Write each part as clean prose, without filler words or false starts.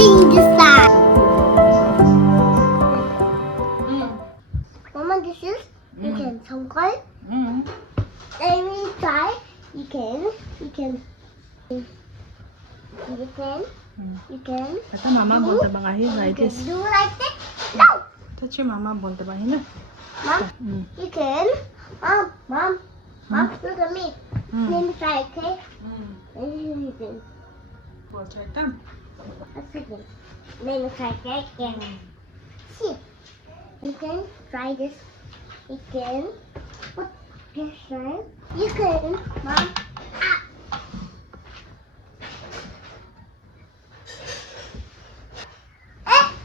eating this side. Mama, this is you can songkol. Let me try. You can. Kata mama bonta bangahin like You this. can do like this. No. Touch your mama bonta bangahin na. Mom, you can. Mom, look at me. Let me try, okay? You can. Well, try them. A second. Let me try again. See, you can try this. You can put this right. You can, Mom.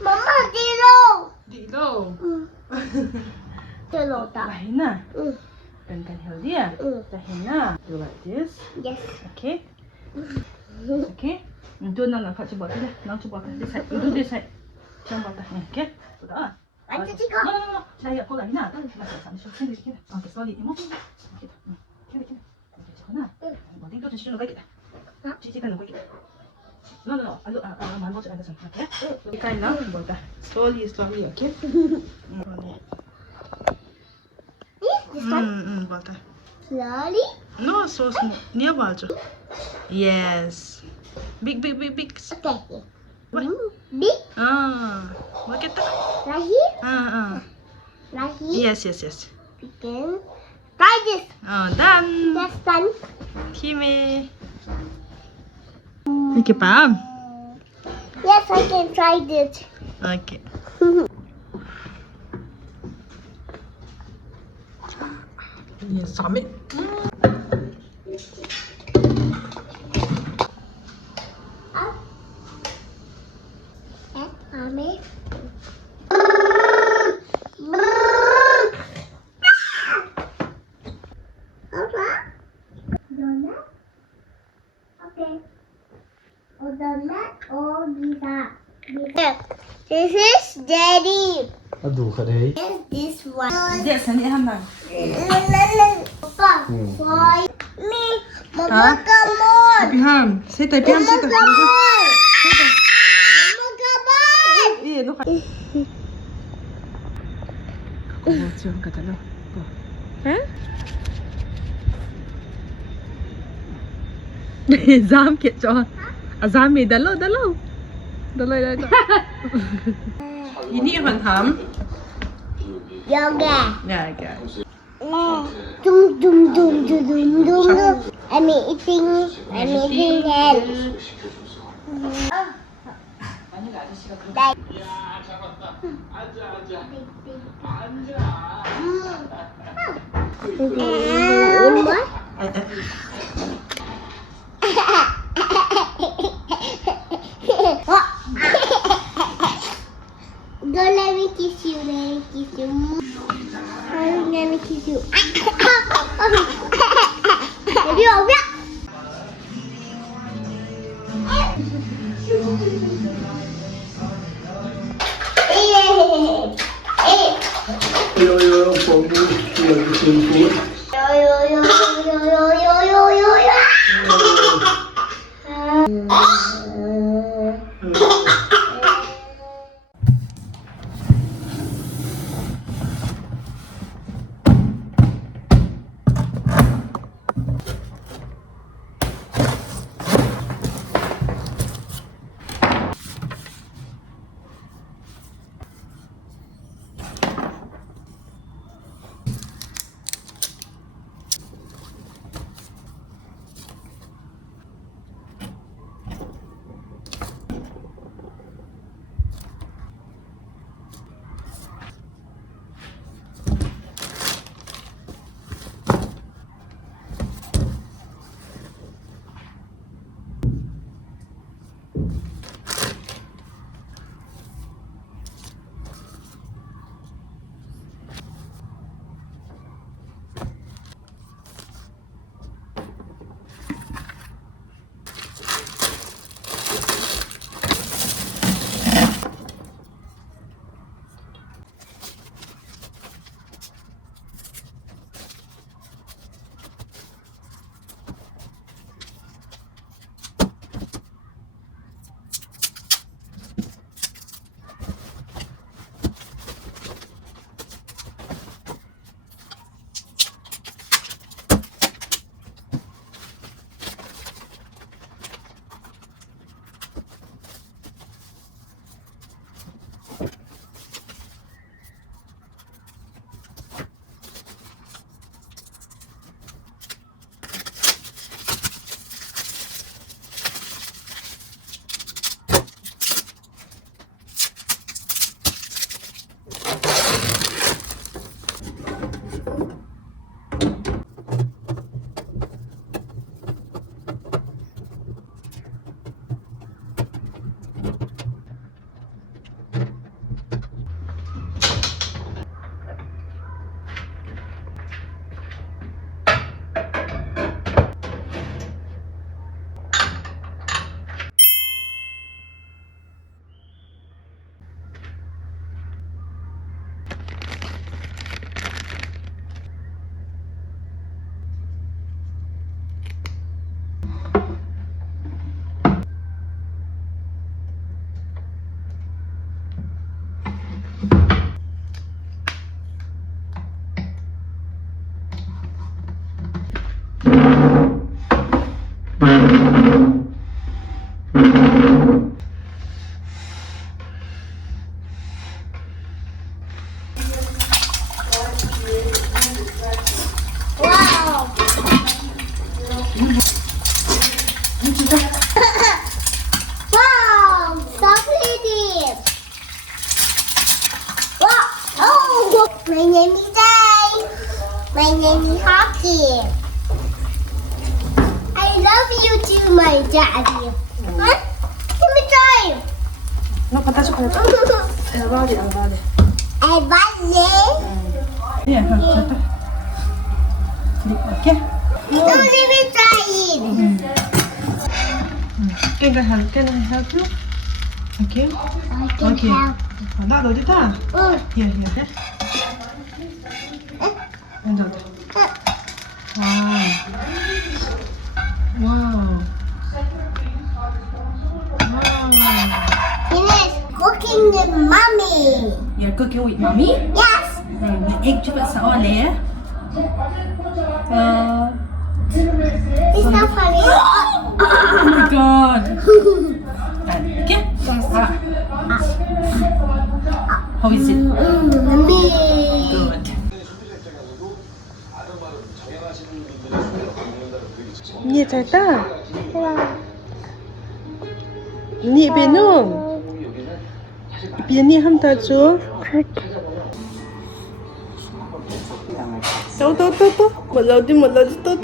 Mama, Dilo. Dilo. Dilo tak? Bahin na. Kan healthy ah. Bahin na. Do like this. Yes. Okay. Okay. Do no. Kau cuba tu dah. Nak cuba this side. You do this side. Jangan buat dah. Okay. Sudah ah. Ada tiga. No. Saya kau dah hina. Tak nak sampai sini sikit. Sampai slowly. Emosi. Okay. Kira. Jangan. Buat itu tu sudah baik dah. Cici kan baik. No. Alu, mana macam ada sana. Okay. Ikan nak buat dah. Slowly. Okay. This one. Buat dah. Slowly. No, so small. Near baljo. Yes. Big. Okay. What? Big. Look at that. Right here. Right here. Yes. We can try this. Done. That's done. Kimi. Okay, Pam. Yes, I can try this. Okay. Yes, summit. Mommy. Donut. Okay. Or donut or pizza. This is Daddy. Aduh kat dia. Yes, this one. Dia sini hamdan. Papa, why me? Mama, come on. Piham. Saya tak piham Mama, saya. come on. Mama, come on. Iya, no. Oh, cium kata lo. Zam kit cho. Azam mi dalo. Ini kan ham. Yoga. Ya, okay. Dum. I'm eating hand. Don't let me kiss you. Let me kiss you. Baby, over. Yo, from food. Wow. Wow, so pretty. Wow. Oh, my name is Day. My name is Hockey. I love you too, my daddy. Huh? Let me try. No, patas ko ito. Alabali. I want it. Yeah, satu. Okay. So let me try it. Can I help you? Okay. I can Okay. help. Nak dah kita. Here. Dah. Wow. Finish cooking with mommy. You're cooking with mommy? Yes. Egg cepat seoleh. It's not funny. Oh my god. Okay. How is it? Yummy. Good. Ni cerita. Ni benung. Biar ham tak cu. Tahu. Một lâu đi. Tahu.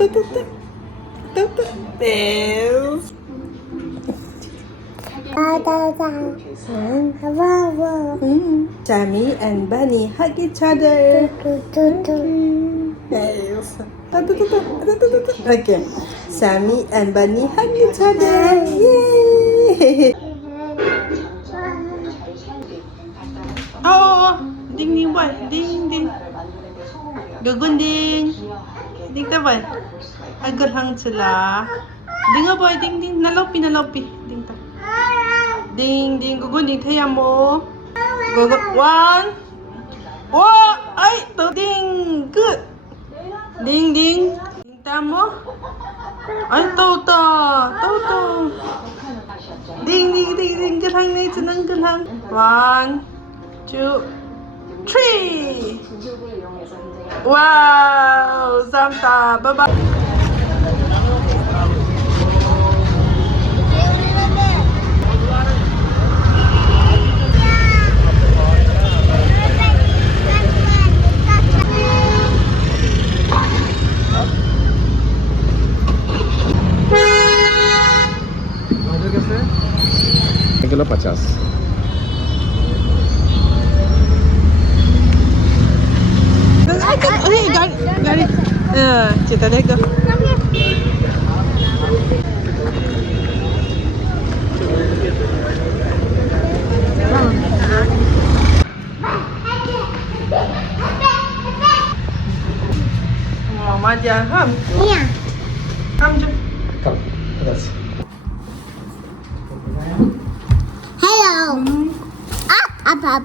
Yes. Sammy and Bunny hug each other. Yes. Okay. Sammy and Bunny hug each other. Yay! Oh, ding boy, ding. Gungun ding. Ding ta boy. Agad hang sila. Ding boy, ding. Nalopi. Ding ta. Ding, Gungun ding thay mo. Gungun. One. Oh, ay, to ding. Good. Ding. Ding ta mo. Ay, to. Ding. Good hang này, chân good hang. 1, 2, 3. Wow, Santa. Bye-bye. Kilo 50. Garis. Cerita dia ke? Mama dia ham. Iya. Ham je. Come, let's. Hello. Up.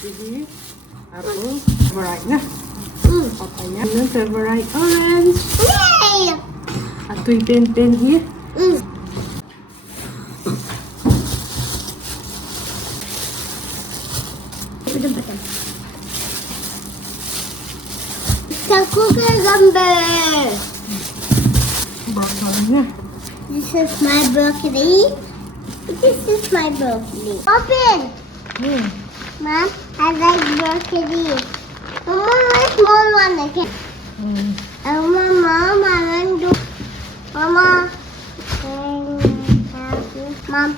Jadi, apple favorite na. Papaya. Ano favorite orange. Yay. Atoy pen here. The cucumber. Broccoli na. This is my broccoli. This is my broccoli. Open. Mom, I like broccoli. Mama, my small one again. Mama, I want to. Mama. Mom,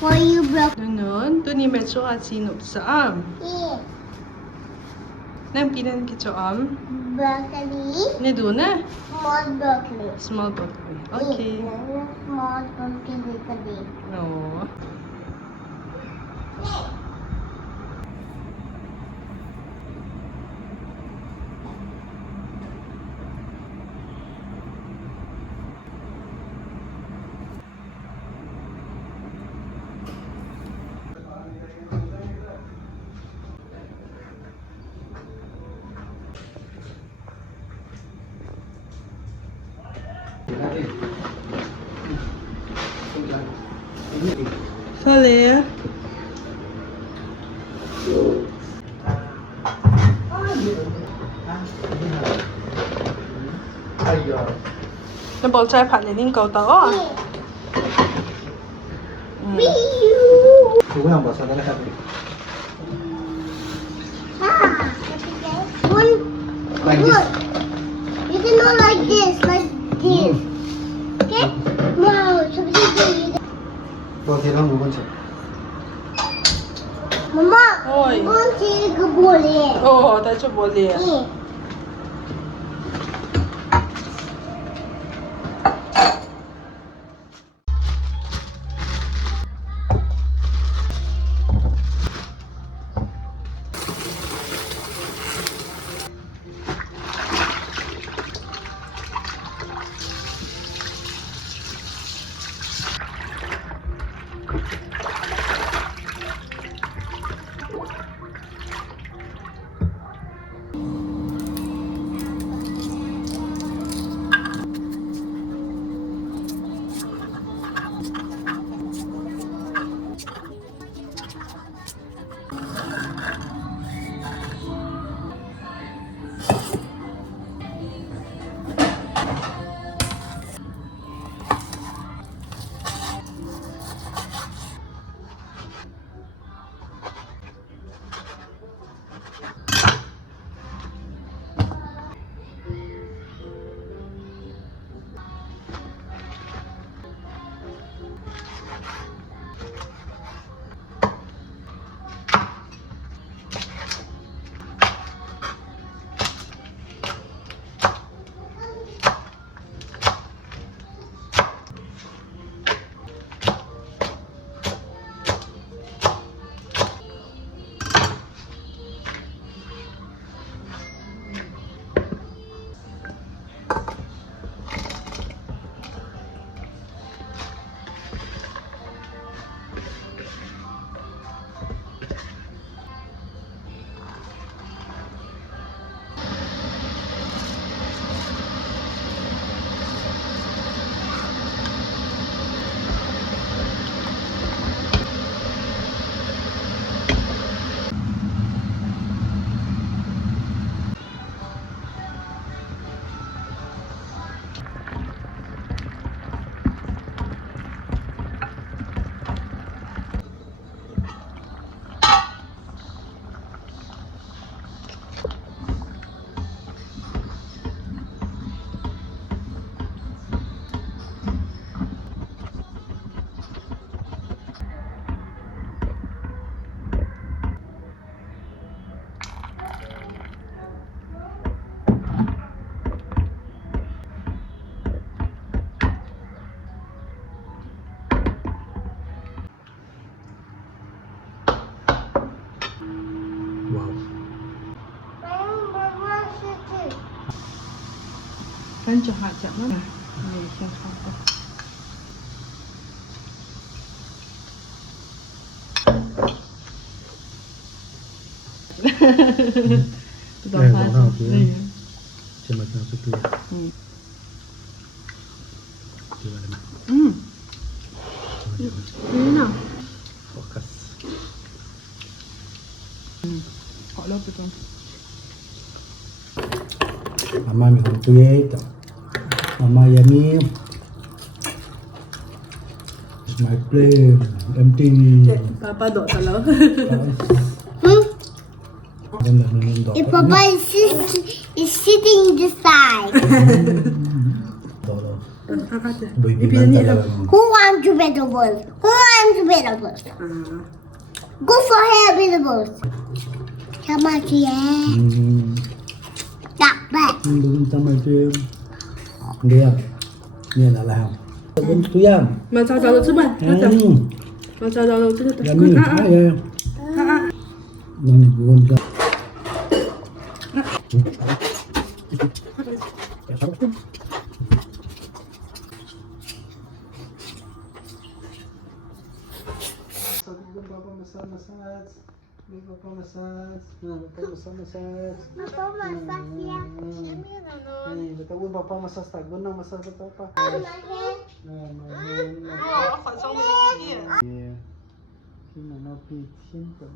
for you broccoli. Nunnun, tu ni metso at sinop sa am. Yeah. Nang pinan kitso am. Broccoli. Ni do na. Small broccoli. Small broccoli. Okay. Small broccoli. No. Boleh. Nó bỏ chaiผัดđể ninh cầu tớ à? Chú không bỏ sao đó là like this. You can go like this. Okay? No, so Bỏ thì nó ngủ con chừng. Mama, Oi. con chỉ cái boleh. Oh, tak cuba boleh. Wow. Kan jahat jap mana? Ni yang apa? Sudah Eh, pas. dah okey. Ni. Macam macam suka. Dia ada nak. Ni nak. Fokus. Kau lo betul. Mama ambil tu ya. Mama yummy. It's my plate. Empty. Papa dok salah. If Papa is sitting this side. Who wants to vegetables? Who wants vegetables? Go for hair vegetables. Come on, yeah. That back. Belum sama tu. Dia. Ni nak lah. Belum tu ya. 妈找找吃饭，妈找，妈找找这个。 Yummy. Ya. Mana bukan tak. Papa massage. Papa massage. Papa massage. Papa masak ya. Ni, betul Papa massage tak guna massage betul apa? My hand. Nah, Oh, 好像会一点。 Yeah. Khi mà nó bị xin của